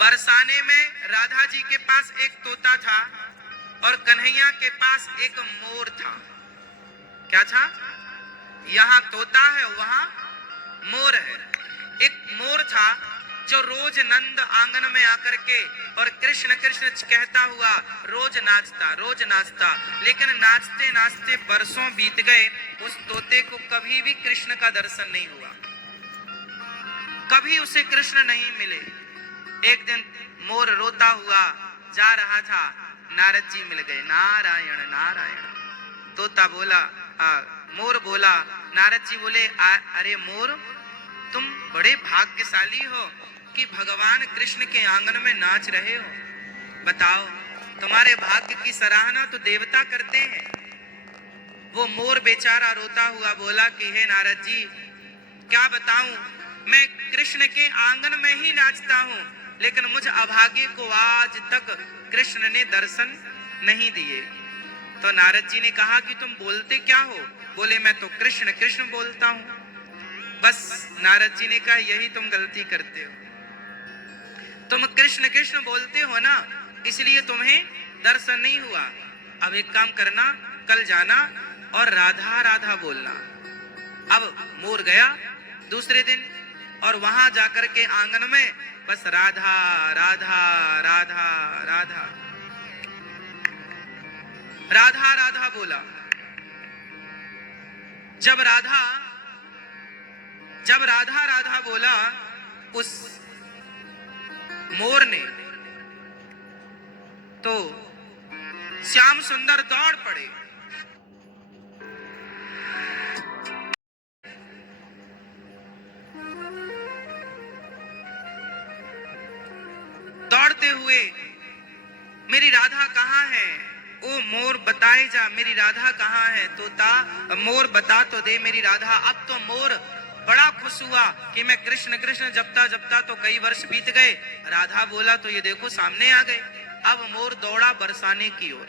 बरसाने में राधा जी के पास एक तोता था और कन्हैया के पास एक मोर था। क्या था? यहाँ तोता है, वहां मोर है। एक मोर था जो रोज नंद आंगन में आकर के और कृष्ण कृष्ण कहता हुआ रोज नाचता, लेकिन नाचते नाचते बरसों बीत गए, उस तोते को कभी भी कृष्ण का दर्शन नहीं हुआ, कभी उसे कृष्ण नहीं मिले। एक दिन मोर रोता हुआ जा रहा था, नारद जी मिल गए। नारायण नारायण। तोता बोला, मोर बोला, नारद जी बोले, अरे मोर, तुम बड़े भाग्यशाली हो कि भगवान कृष्ण के आंगन में नाच रहे हो। बताओ, तुम्हारे भाग्य की सराहना तो देवता करते हैं। वो मोर बेचारा रोता हुआ बोला कि हे नारद जी, क्या बताऊं, मैं कृष्ण के आंगन में ही नाचता हूं, लेकिन मुझ अभागे को आज तक कृष्ण ने दर्शन नहीं दिए। तो नारद जी ने कहा कि तुम बोलते क्या हो? बोले, मैं तो कृष्ण कृष्ण बोलता हूं। बस नारद जी ने कहा, यही तुम गलती करते हो। तुम कृष्ण कृष्ण बोलते हो ना, इसलिए तुम्हें दर्शन नहीं हुआ। अब एक काम करना, कल जाना और राधा राधा बोलना। अब मोर गया दूसरे दिन और वहां जाकर के आंगन में बस राधा राधा राधा राधा राधा राधा बोला। जब राधा राधा बोला, उस मोर ने तो श्याम सुंदर दौड़ पड़े। दौड़ते हुए, मेरी राधा कहाँ है? ओ मोर बताए जा, मेरी राधा कहाँ है? तोता, मोर बता तो दे मेरी राधा। अब तो मोर बड़ा खुश हुआ कि मैं कृष्ण कृष्ण जपता जपता तो कई वर्ष बीत गए। राधा बोला तो ये देखो सामने आ गए। अब मोर दौड़ा बरसाने की ओर,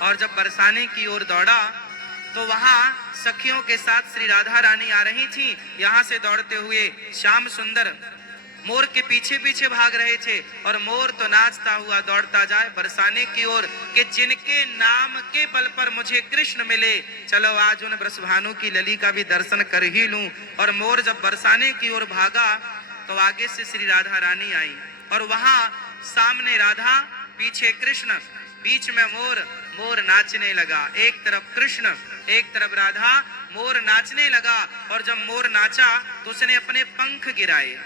और जब बरसाने की ओर दौड़ा तो वहां सखियों के साथ श्री राधा रानी आ रही थी। यहां से दौड़ते हुए श्याम सुंदर मोर के पीछे पीछे भाग रहे थे, और मोर तो नाचता हुआ दौड़ता जाए बरसाने की ओर कि जिनके नाम के बल पर मुझे कृष्ण मिले, चलो आज उन वृषभानु की लली का भी दर्शन कर ही लूं। और मोर जब बरसाने की ओर भागा तो आगे से श्री राधा रानी आई, और वहां सामने राधा, पीछे कृष्ण, बीच में मोर। मोर नाचने लगा, एक तरफ कृष्ण एक तरफ राधा। मोर नाचने लगा, और जब मोर नाचा तो उसने अपने पंख गिराए।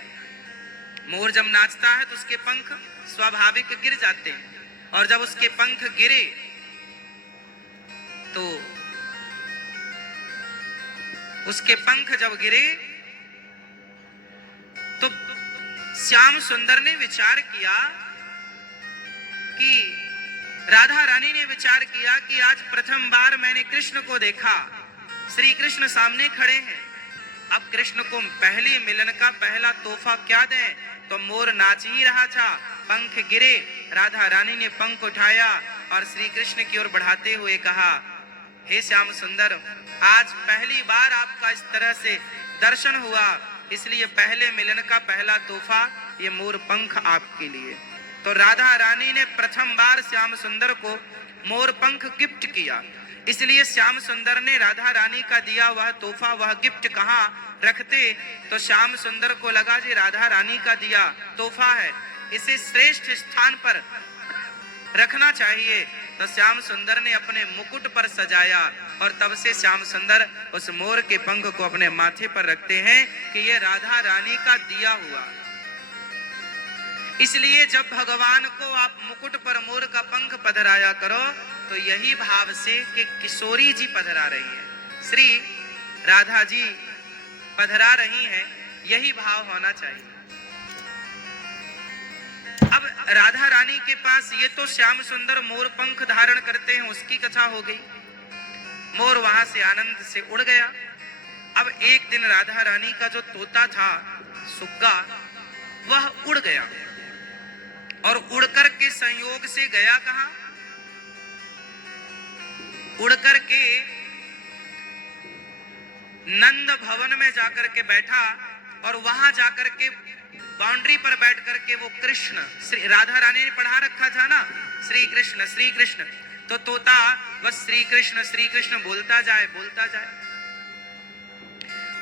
मोर जब नाचता है तो उसके पंख स्वाभाविक गिर जाते हैं, और जब उसके पंख गिरे तो उसके पंख जब गिरे तो श्याम सुंदर ने विचार किया कि राधा रानी ने विचार किया कि आज प्रथम बार मैंने कृष्ण को देखा, श्री कृष्ण सामने खड़े हैं। अब कृष्ण को पहले मिलन का पहला तोहफा क्या दें? तो मोर नाच ही रहा था, पंख गिरे, राधा रानी ने पंख उठाया और श्री कृष्ण की ओर बढ़ाते हुए कहा, हे श्याम सुंदर, आज पहली बार आपका इस तरह से दर्शन हुआ, इसलिए पहले मिलन का पहला तोहफा ये मोर पंख आपके लिए। तो राधा रानी ने प्रथम बार श्याम सुंदर को मोर पंख गिफ्ट किया, इसलिए श्याम सुंदर ने राधा रानी का दिया वह तोहफा, वह गिफ्ट कहाँ रखते? तो श्याम सुंदर को लगा जी राधा रानी का दिया तोहफा है, इसे श्रेष्ठ स्थान पर रखना चाहिए। तो श्याम सुंदर ने अपने मुकुट पर सजाया, और तब से श्याम सुंदर उस मोर के पंख को अपने माथे पर रखते हैं कि ये राधा रानी का दिया हुआ। इसलिए जब भगवान को आप मुकुट पर मोर का पंख पधराया करो तो यही भाव से कि किशोरी जी पधरा रही है, श्री राधा जी पधरा रही हैं, यही भाव होना चाहिए। अब राधा रानी के पास ये तो श्याम सुंदर मोर पंख धारण करते हैं, उसकी कथा हो गई। मोर वहां से आनंद से उड़ गया। अब एक दिन राधा रानी का जो तोता था सुग्गा, वह उड़ गया, और उड़कर के संयोग से गया कहां? उड़कर के नंद भवन में जाकर के बैठा, और वहां जाकर के बाउंड्री पर बैठ करके वो कृष्ण, श्री राधा रानी ने पढ़ा रखा था ना श्री कृष्ण, तो तोता बस श्री कृष्ण बोलता जाए।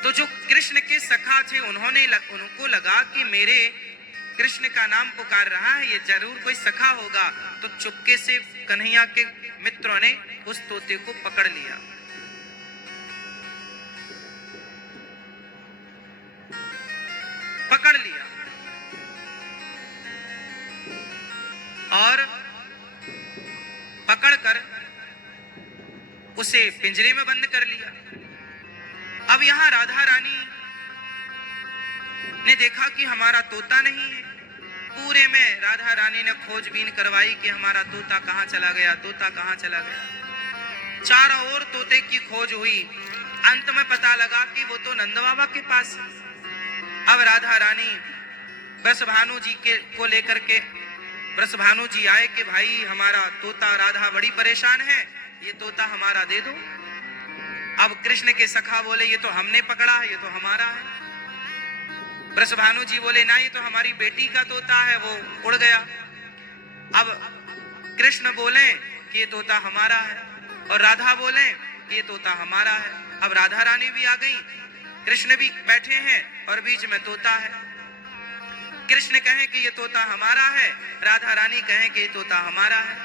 तो जो कृष्ण के सखा थे उनको लगा कि मेरे कृष्ण का नाम पुकार रहा है, ये जरूर कोई सखा होगा। तो चुपके से कन्हैया के मित्रों ने उस तोते को पकड़ लिया। और पकड़कर उसे पिंजरे में बंद कर लिया। अब यहां राधा रानी ने देखा कि हमारा तोता नहीं है। पूरे में राधा रानी ने खोजबीन करवाई कि हमारा तोता कहां चला गया। चारों ओर तोते की खोज हुई। अंत में पता लगा कि वो तो नंद बाबा के पास। अब राधा रानी वृषभानु जी को लेकर के वृषभानु जी आए कि भाई हमारा तोता राधा बड़ी परेशान है, ये तोता हमारा दे दो। अब कृष्ण के सखा बोले ये तो हमने पकड़ा है, ये तो हमारा है। वृषभानु जी बोले ना, ये तो हमारी बेटी का तोता है, वो उड़ गया। अब कृष्ण बोले कि ये तोता हमारा है और राधा बोले कि ये तोता हमारा है। अब राधा रानी भी आ गई, कृष्ण भी बैठे हैं और बीच में तोता है। कृष्ण कहें कि ये तोता हमारा है, राधा रानी कहें कि ये तोता हमारा है।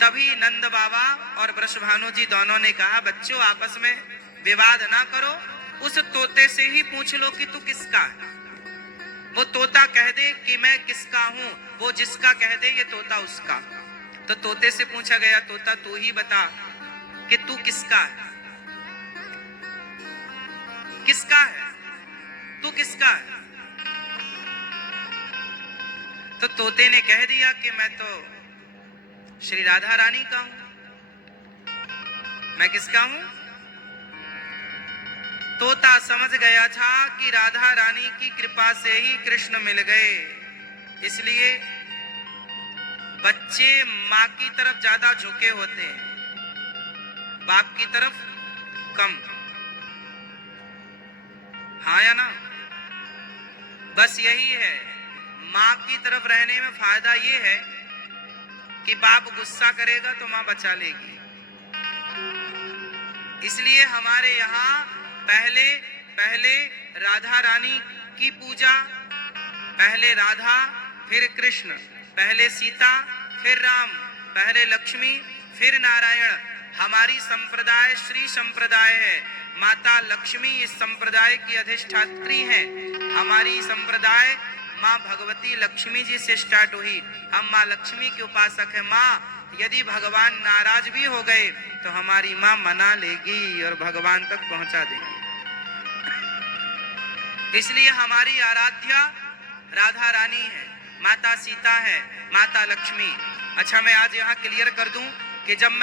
तभी नंद बाबा और वृषभानु जी दोनों ने कहा बच्चों आपस में विवाद ना करो, उस तोते से ही पूछ लो कि तू किसका है। वो तोता कह दे कि मैं किसका हूं, वो जिसका कह दे ये तोता उसका। तो तोते से पूछा गया तोता तू ही बता कि तू किसका है, किसका है, तू किसका है। तो तोते ने कह दिया कि मैं तो श्री राधा रानी का हूं। मैं किसका हूं? तोता समझ गया था कि राधा रानी की कृपा से ही कृष्ण मिल गए, इसलिए बच्चे मां की तरफ ज्यादा झुके होते हैं, बाप की तरफ कम। हाँ या ना? बस यही है, मां की तरफ रहने में फायदा ये है कि बाप गुस्सा करेगा तो मां बचा लेगी। इसलिए हमारे यहाँ पहले राधा रानी की पूजा, पहले राधा फिर कृष्ण, पहले सीता फिर राम, पहले लक्ष्मी फिर नारायण। हमारी संप्रदाय श्री संप्रदाय है, माता लक्ष्मी इस संप्रदाय की अधिष्ठात्री है। हमारी संप्रदाय माँ भगवती लक्ष्मी जी से स्टार्ट हुई। हम माँ लक्ष्मी के उपासक है। माँ यदि भगवान नाराज भी हो गए तो हमारी माँ मना लेगी और भगवान तक पहुंचा देगी। इसलिए हमारी आराध्या राधा रानी है, माता सीता है, माता लक्ष्मी। अच्छा मैं आज यहाँ क्लियर कर दूं कि जब मैं